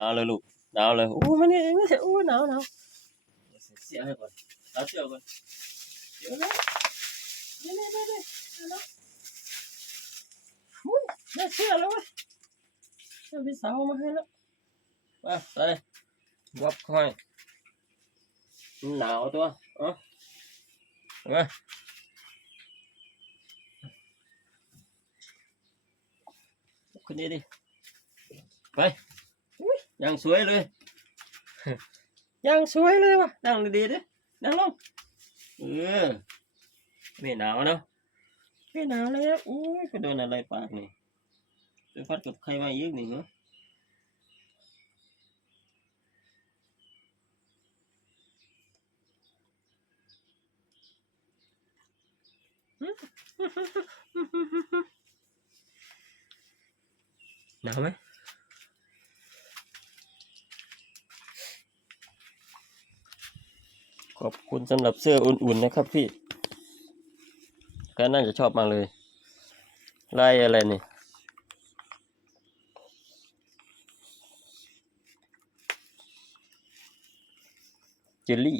หนาวเลยลูกหนาวเลยโอ้มานี่โอ้หนาวเสียให้ก่อนเอาเสื้อก่อนเดี๋ยวนะนี่อุ้ยได้เสื้อแล้วเว้ยเสื้อพี่สาวมาให้แล้วมาใส่วับค่อยหนาวตัวมาคนนี้ดิไปยังสวยเลยยังสวยเลยวะนั่งดีๆดินั่งลงไม่หนาวเนาะไม่หนาวเลยอ่ะอุ้ยก็โดนอะไรปากนี่ไปฟัดกับใครมาอีกนี่เหรอหนาวไหมขอบคุณสำหรับเสื้ออุ่นๆนะครับพี่ก็น่าจะชอบมากเลยลายอะไรนี่เจลลี่